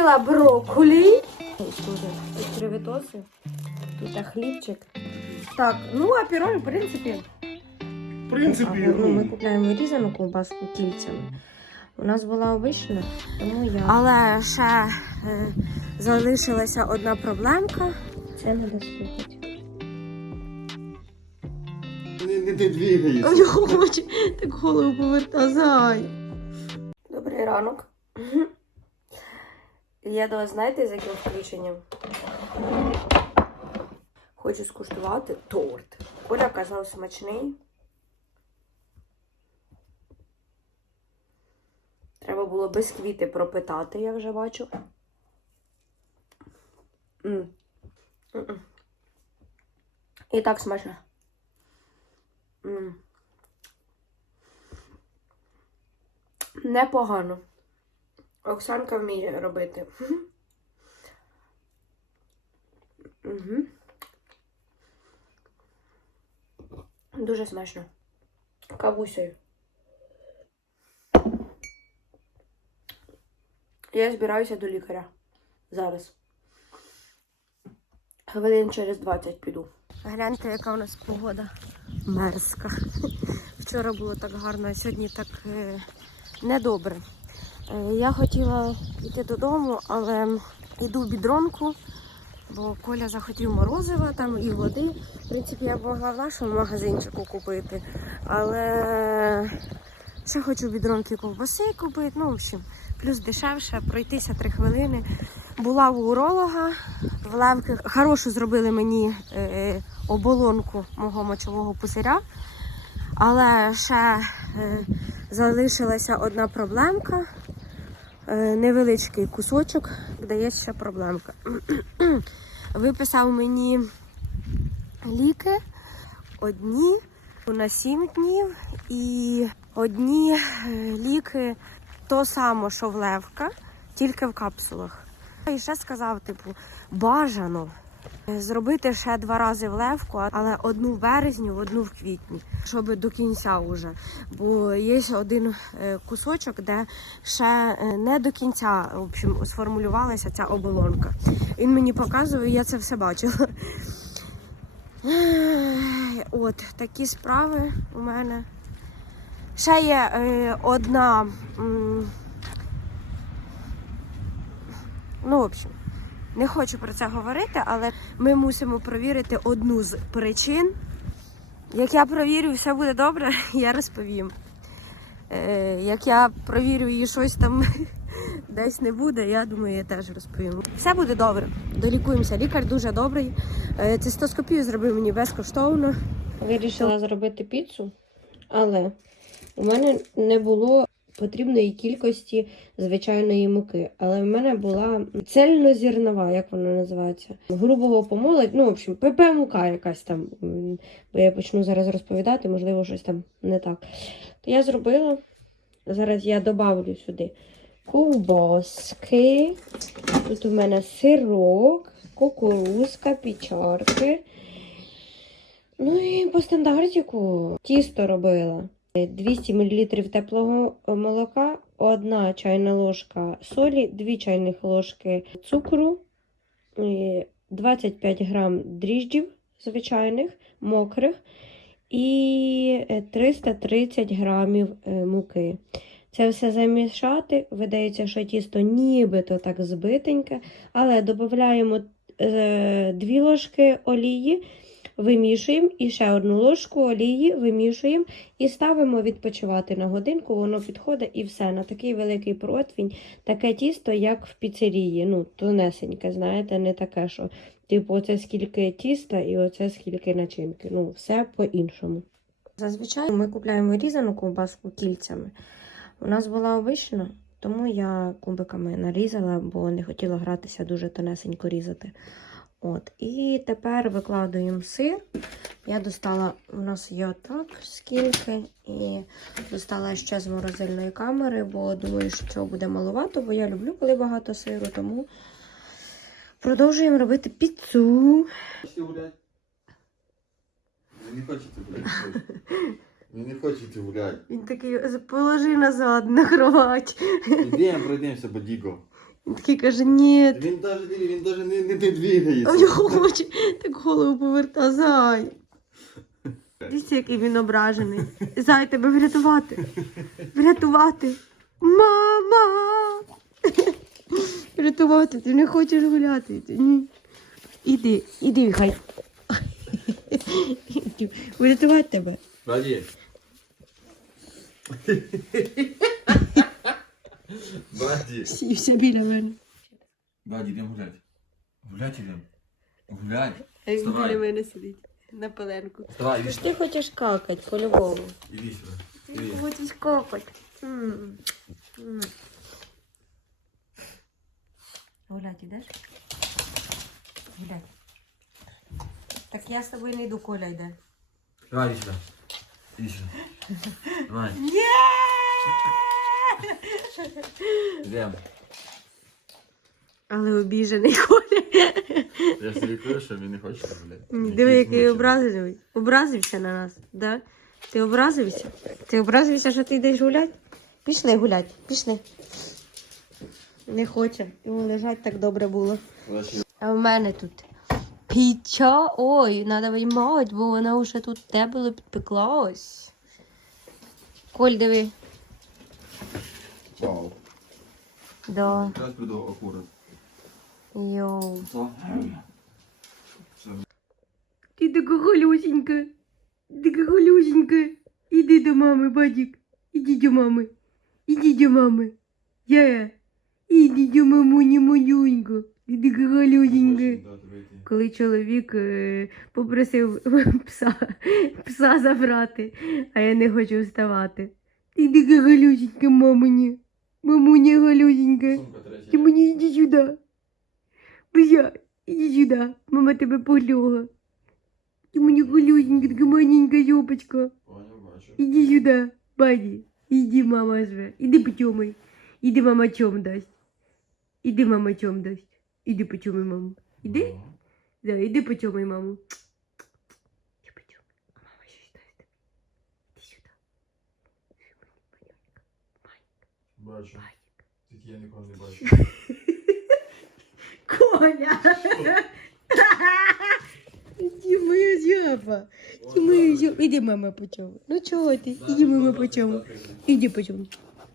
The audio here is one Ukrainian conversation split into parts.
Купила брокколі. Тут кривитоси. Тут хлібчик. Так, ну а пірог, в принципі, В принципі, ну, ми ну, купляємо різану ковбаску кільцями. У нас була обична, тому я. Але ще е, залишилася одна проблемка. Це не, не ти хоче так голову поверта зай. Добрий ранок. Я до вас знаєте, з яким включенням? Хочу скуштувати торт. Коля казав смачний. Треба було бисквіти пропитати, я вже бачу. М. М-м. І так смачно. М. Непогано. Оксанка вміє робити. Угу. Дуже смачно. Кавусею. Я збираюся до лікаря. Зараз. Хвилин через 20 піду. Гляньте, яка у нас погода. Мерзка. Вчора було так гарно, а сьогодні так е, недобре. Е, я хотіла йти додому, але йду в бідронку, бо Коля захотів морозива там і води. В принципі, я б могла в нашому магазинчику купити, але ще хочу бідронки ковбаси купити. Ну, в общем, плюс дешевше, пройтися три хвилини. Була у уролога в Левки. Хорошу зробили мені е, оболонку мого мочового пузиря. Але ще е, залишилася одна проблемка. Е, невеличкий кусочок, де є ще проблемка. Виписав мені ліки одні на 7 днів і одні е, ліки то само, що в Левка, тільки в капсулах. І ще сказав, типу, бажано зробити ще два рази в левку, але одну в березні, одну в квітні, щоб до кінця вже. Бо є один е, кусочок, де ще е, не до кінця в общем, сформулювалася ця оболонка. Він мені показує, я це все бачила. От такі справи у мене. Ще є е, одна. м, Ну, в общем, не хочу про це говорити, але ми мусимо провірити одну з причин. Як я провірю, все буде добре, я розповім. Е, як я провірю і щось там десь не буде, я думаю, я теж розповім. Все буде добре. Долікуємося. Лікар дуже добрий. Е, цистоскопію зробив мені безкоштовно. Вирішила зробити піцу, але у мене не було потрібної кількості звичайної муки. Але в мене була цельнозірнова, як вона називається, грубого помола. Ну, в общем, ПП мука якась там. Бо я почну зараз розповідати, можливо, щось там не так. То я зробила. Зараз я додавлю сюди ковбаски. Тут у мене сирок, кукурузка, печарки. Ну і по стандартику тісто робила. 200 мл теплого молока, 1 чайна ложка солі, 2 чайних ложки цукру, е, 25 грам дріжджів звичайних, мокрих і е, 330 грамів е, муки. Це все замішати. Видається, що тісто нібито так збитеньке, але додаємо 2 ложки олії, вимішуємо і ще одну ложку олії вимішуємо і ставимо відпочивати на годинку, воно підходить і все. На такий великий противень, таке тісто, як в піцерії. Ну, тонесеньке, знаєте, не таке, що типу, оце скільки тіста і оце скільки начинки. Ну, все по-іншому. Зазвичай ми купляємо різану ковбаску кільцями. У нас була обична, тому я кубиками нарізала, бо не хотіла гратися дуже тонесенько різати. От. І тепер викладуємо сир. Я достала, у нас є отак скільки, і достала ще з морозильної камери, бо думаю, що цього буде маловато, бо я люблю, коли багато сиру, тому продовжуємо робити піцу. Ви не хочете гуляти. Ви не хочете гуляти. Він такий положи назад на кровать. Ідемо, пройдемося, бодіго. Він такий каже, ні. Він навіть він даже не, не, не А в нього очі так голову поверта, зай. Дивіться, який він ображений. Зай, тебе врятувати. Врятувати. Мама! Врятувати, ти не хочеш гуляти. Ти Ні. Іди, іди, хай. Врятувати тебе. Баді. Баді. Сівся біля мене. Баді, йдемо гуляти. Гуляти йдемо. Гуляй. А він біля мене сидить. На пеленку. Вставай, іди Ж ти хочеш какати, по-любому. Іди сюди. Ти Іди. хочеш какати. М. М. Гулять ідеш? Гулять. Так я з тобою не йду, Коля йде. Давай, іди сюди. Іди сюди. Давай. Йдемо. Але обіжений Коля. Я собі кажу, що він не хоче гуляти. Диви, який образливий. Образився на нас, да? Ти образився? Ти образився, що ти йдеш гулять? Пішли гулять, пішли. Не хоче. Йому лежать так добре було. А в мене тут піча. Ой, треба виймати, бо вона вже тут тепло підпеклась. Коль, диви. Вау. Да. Зараз прийду акурат. Йоу. Ти така голюсенька. Така голюсенька. Іди до мами, бадік. Іди до мами. Іди до мами. Я. Іди до мамуні моюнька. Ти така голюсенька. Коли чоловік е, попросив пса, пса забрати, а я не хочу вставати. Ти така голюсенька, мамуні. Мамуня голюсенька. Сумка третя. Ти мені іди сюди. Бля, іди сюди. Мама тебе полюга. Ти мені голюсенька, така маленька юбочка. Понял, бачу. Іди сюди, баді. Іди, мама зве. Іди потьомай. Іди, мама чом дасть. Іди, мама чом дасть. Іди потьомай маму. Іди? Да, іди потьомай маму. Бачу. Тільки я нікого не бачу. Коля! Іди моя зяба. Іди моя зяба. Іди мама почому. Ну чого ти? Іди мама почому. Іди почому.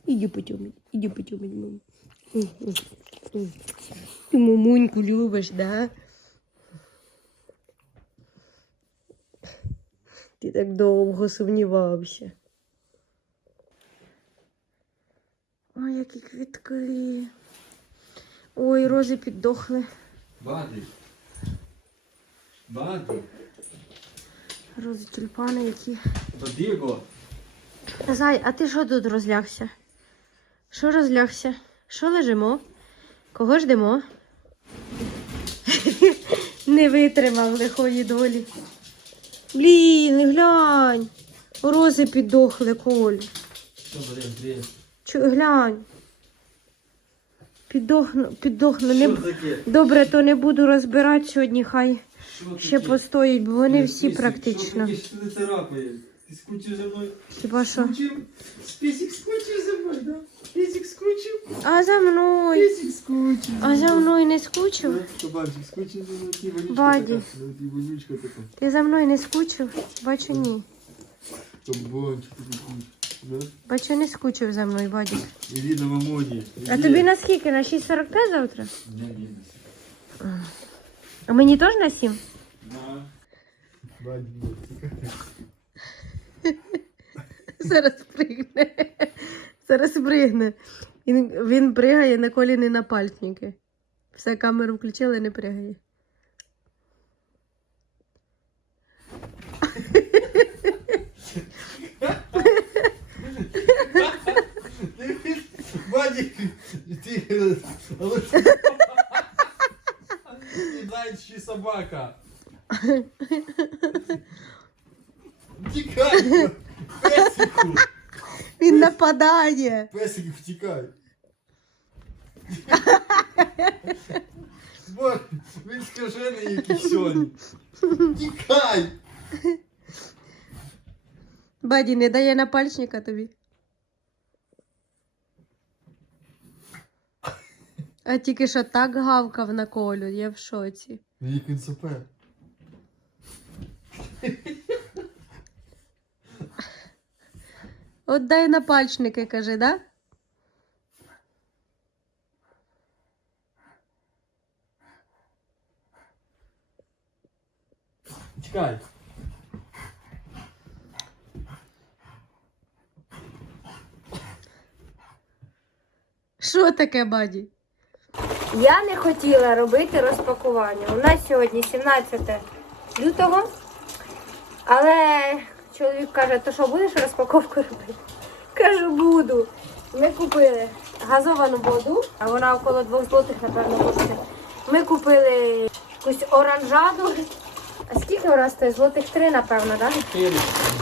Іди почому. Іди почому, мама. М, м, м. Ти мамуньку любиш, да? Ти так довго сумнівався. Ой, які квітки. Ой, рози піддохли. Баді. Баді. Рози тюльпани які. Бадіго. Зай, а ти що тут розлягся? Що розлягся? Що лежимо? Кого ждемо? Не витримав лихої долі. Блін, глянь. Рози піддохли, Коль. Що? Чу, глянь. Піддохну, піддохну. Не... Добре, то не буду розбирати сьогодні, хай Що ще таке? постоїть, бо вони Блін, всі Списик, практично. Що таке, що ти царапаєш? Ти скучив за мною? Хіба що? Скучив? Списик скучив за мною, да? Списик скучив? А за мною. Списик скучив. А за мною не скучив? Кабанчик скучив за мною, ти вонючка Баді. така. Ти вонючка така. Ти за мною не скучив? Бачу, ні. Кабанчик такий. Да? Бачу, не скучив за мною, Вадик. Іди на мамоні. А тобі на скільки? На 6.45 завтра? Не видно. А мені теж на 7? Да. Баді. Зараз пригне. Зараз пригне. Він, він пригає на коліни на пальчники. Все, камеру включили, не пригає. Баді, ти... Але ти... Ти зайчий собака. Тікай! Песику! Він нападає. Песик, втікай! Бо він скажений якийсь сьогодні. Тікай! Баді, не дає напальчника тобі. А тільки що так гавкав на колю, я в шоці. Як він супе. От дай на пальчники, каже, да? Чекай. Що таке, баді? Я не хотіла робити розпакування. У нас сьогодні 17 лютого. Але чоловік каже, то що будеш розпаковку робити? Кажу, буду. Ми купили газовану воду, а вона около 2 злотих, напевно, коштує. Ми купили якусь оранжаду. А скільки стоїть? Злотих три, напевно, так?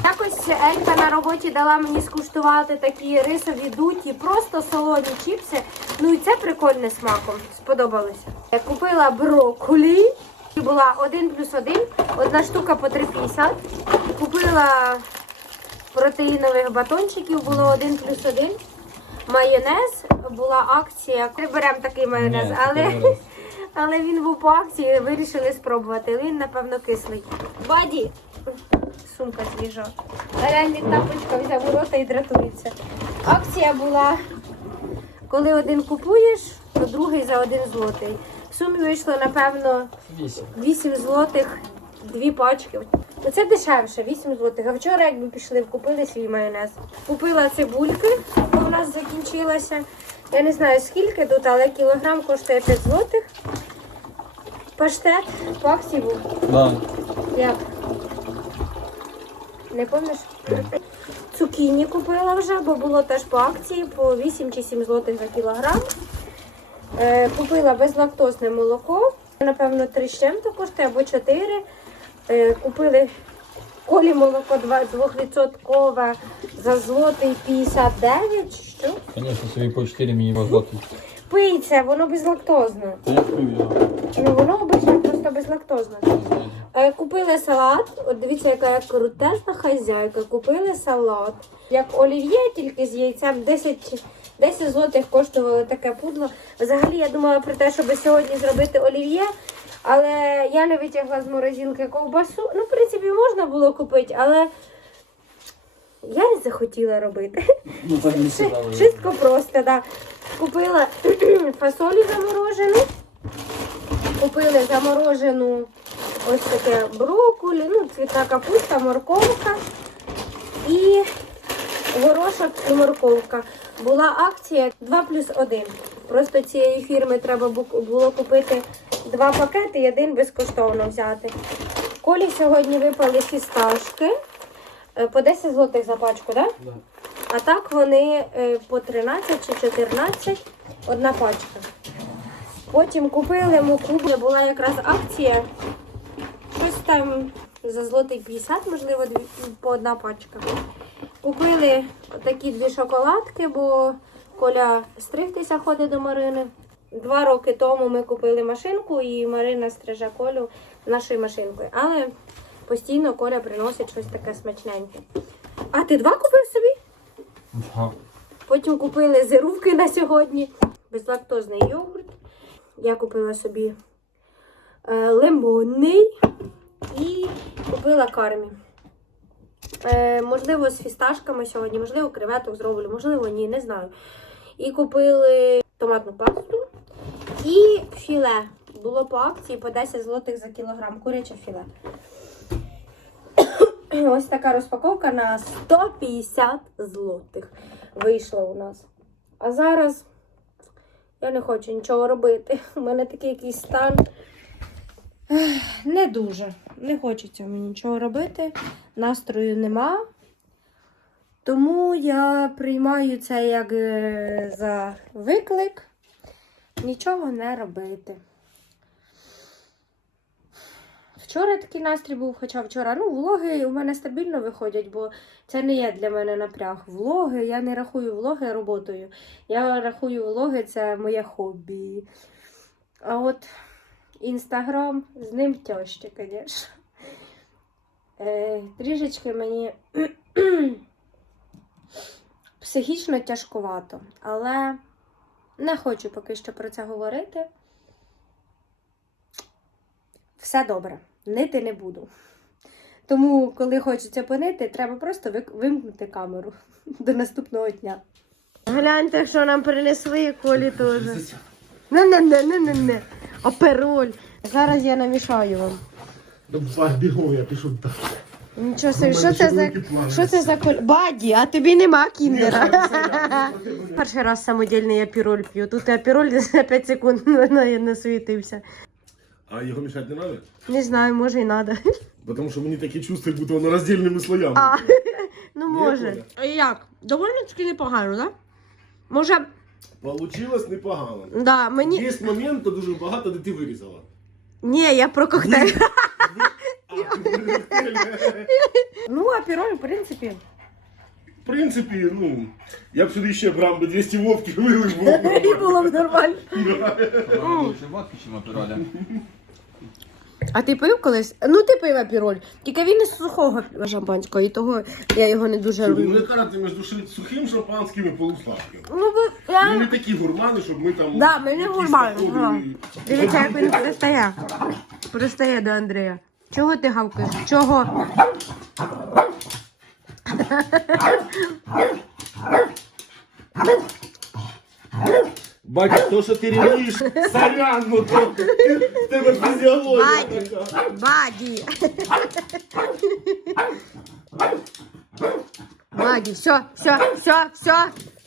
Якось Елька на роботі дала мені скуштувати такі рисові дуті, просто солоні чіпси. Ну і це прикольне смаком. Сподобалося. Я купила брокколі. Була 1 плюс 1, одна штука по 3,50. Купила протеїнових батончиків, було 1 плюс 1. Майонез була акція. Ми беремо такий майонез, Ні, але. Але він був по акції, вирішили спробувати. Він, напевно, кислий. Баді, сумка свіжа. Реальний тапочка взяв у рота і дратується. Акція була, коли один купуєш, то другий за один злотий. В сумі вийшло, напевно, Вісім. 8 злотих, дві пачки. Ну це дешевше, 8 злотих. А вчора, якби пішли, купили свій майонез. Купила цибульки, бо в нас закінчилася. Я не знаю скільки тут, але кілограм коштує 5 злотих. Паштет по акції був. Да. Як? Не пам'ятаєш? Цукіні купила вже, бо було теж по акції по 8 чи 7 злотих за кілограм. Е, купила безлактозне молоко. Напевно, 3 з чим-то коштує або 4. Е, купили колі молоко 2% за злотий 59. Конечно, собі по 4 мені возлоти. Пий це, воно безлактозне. Та я пив його. Ну воно обично просто безлактозне. Е, Купили салат. От дивіться, яка я крутезна хазяйка. Купили салат. Як олів'є, тільки з яйцем 10, 10 злотих коштувало таке пудло. Взагалі я думала про те, щоб сьогодні зробити олів'є, але я не витягла з морозилки ковбасу. Ну, в принципі, можна було купити, але я не захотіла робити. Ну, просто, да. Купила фасолі заморожену. Купили заморожену ось таке брокколі, ну, цвітна капуста, морковка і горошок і морковка. Була акція 2 плюс 1. Просто цієї фірми треба було купити два пакети і один безкоштовно взяти. Колі сьогодні випали фісташки по 10 злотих за пачку, так? Да? Да. А так вони е, по 13 чи 14 одна пачка. Потім купили муку, де була якраз акція. Щось там за злотий 50, можливо, по одна пачка. Купили такі дві шоколадки, бо Коля стригтися ходить до Марини. Два роки тому ми купили машинку і Марина стриже Колю нашою машинкою. Але постійно Коля приносить щось таке смачненьке. А ти два купив собі? Ага. Потім купили зирувки на сьогодні, безлактозний йогурт. Я купила собі е, лимонний і купила кармі. Е, можливо, з фісташками сьогодні, можливо, креветок зроблю, можливо, ні, не знаю. І купили томатну пасту і філе. Було по акції по 10 злотих за кілограм. Куряче філе. Ось така розпаковка на 150 злотих вийшла у нас. А зараз я не хочу нічого робити. У мене такий якийсь стан. Не дуже. Не хочеться мені нічого робити. Настрою нема. Тому я приймаю це як е, за виклик. Нічого не робити. Вчора такий настрій був, хоча вчора, ну, влоги у мене стабільно виходять, бо це не є для мене напряг. Влоги, я не рахую влоги роботою. Я рахую влоги, це моє хобі. А от інстаграм з ним тяжче, звісно. Е, трішечки мені психічно тяжкувато, але Не хочу поки що про це говорити. Все добре, нити не буду. Тому, коли хочеться понити, треба просто вимкнути камеру до наступного дня. Гляньте, що нам принесли колі теж. Не, не, не, не, не, не. Апероль. Зараз я намішаю вам. Давай, бігом, я пишу так. Нічого собі, що це за що це за коль... Баді, а тобі нема кіндера. Перший раз самодільний апіроль п'ю. Тут апіроль за 5 секунд на- насуетився. А його мішати не треба? Не знаю, може і треба. Тому що мені таке чувство, будто воно роздільними слоями. А, ну може. Як? Доволі таки непогано, так? Може, Получилось непогано. да, мені. Є момент, то дуже багато, де ти вирізала. Ні, я про коктейль. Ну, А, апіроль, в принципі. В принципі, ну, я б сюди ще грам би 200 вовки вилив. І було б нормально. Лучше чем операли. А ти пив колись? Ну, ти пив апіроль. Тільки він із сухого шампанського, і того я його не дуже Слухай, Ну, люблю. яка ти між души- сухим шампанським і полусладким? Ну, бо Ми я... не такі гурмани, щоб ми там... Да, ми не якісь гурмани, заходи ага. і- Дивіться, як він пристає. Пристає до Андрія. Чого ти гавкаєш? Чого? Батя, то, що ти рівніш, сорян, ну то в тебе фізіологія Баді. така. Баді. Баді, все, все, все, все,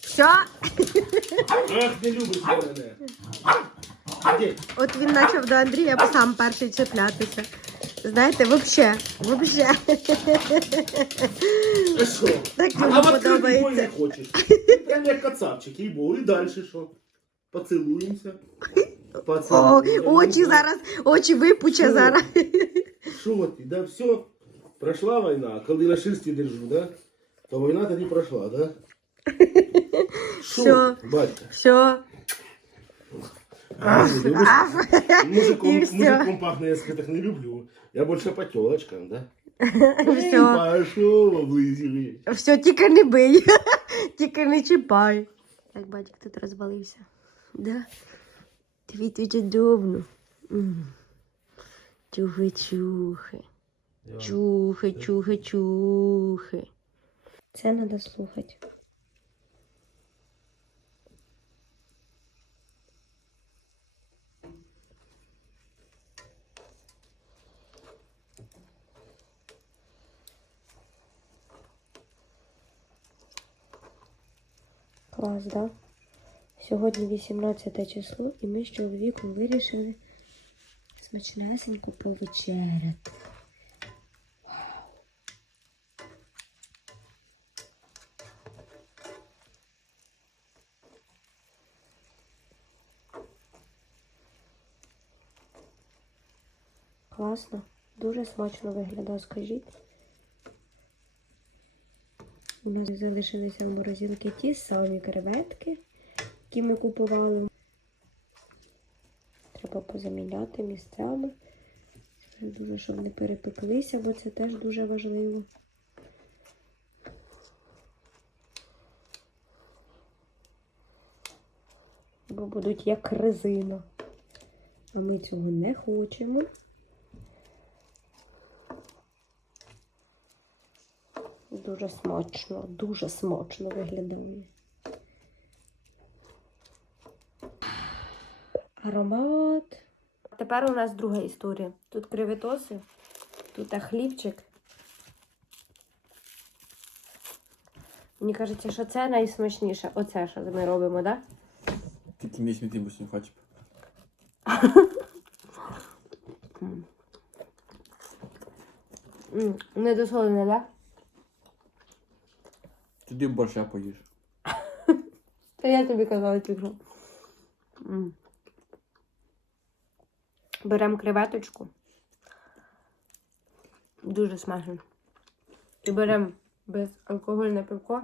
все. Ах, не любиш мене. Іди. От він почав до Андрія сам перший чіплятися. Знаєте, вообще, вообще. А що? Так А в откритий бой не подобається. хочеш. Прям як кацапчик, і бо, і далі що? Поцілуємося. О, Поцілуємося. очі зараз, очі випуче Що? зараз. Що ти, да, все, пройшла війна, коли на шерсті держу, да? То війна тоді пройшла, да? Що, Всё. батька? Все. А, не любиш? Мужиком, І всё. мужиком пахне, я так не люблю. Я більше по тілочкам, да? Все. Пошел, облизывай. Все, тільки не бий. Тільки не чіпай. Як батько тут розвалився. Да? Тобі тут удобно. М. Чухи, чухи. Чухи, чухи, чухи. Це треба слухати. Клас, да? Сьогодні 18 число, і ми з чоловіком вирішили смачнесенько повечеряти. Класно, дуже смачно виглядає, скажіть. У нас залишилися в морозилці ті самі креветки, які ми купували. Треба позаміняти місцями. Дуже, щоб не перепеклися, бо це теж дуже важливо. Бо будуть як резина. А ми цього не хочемо. Дуже смачно, дуже смачно виглядає. Аромат. Тепер у нас друга історія. Тут креветоси, тут хлібчик. Мені кажеться, що це найсмачніше. Оце, що ми робимо, так? Ты таким весь ты больше не хочешь. Да? Недосолене, так? Ты больше поешь. Та я тобі казала тільки. Беремо креветочку. Дуже смачно. І беремо безалкогольне пивко.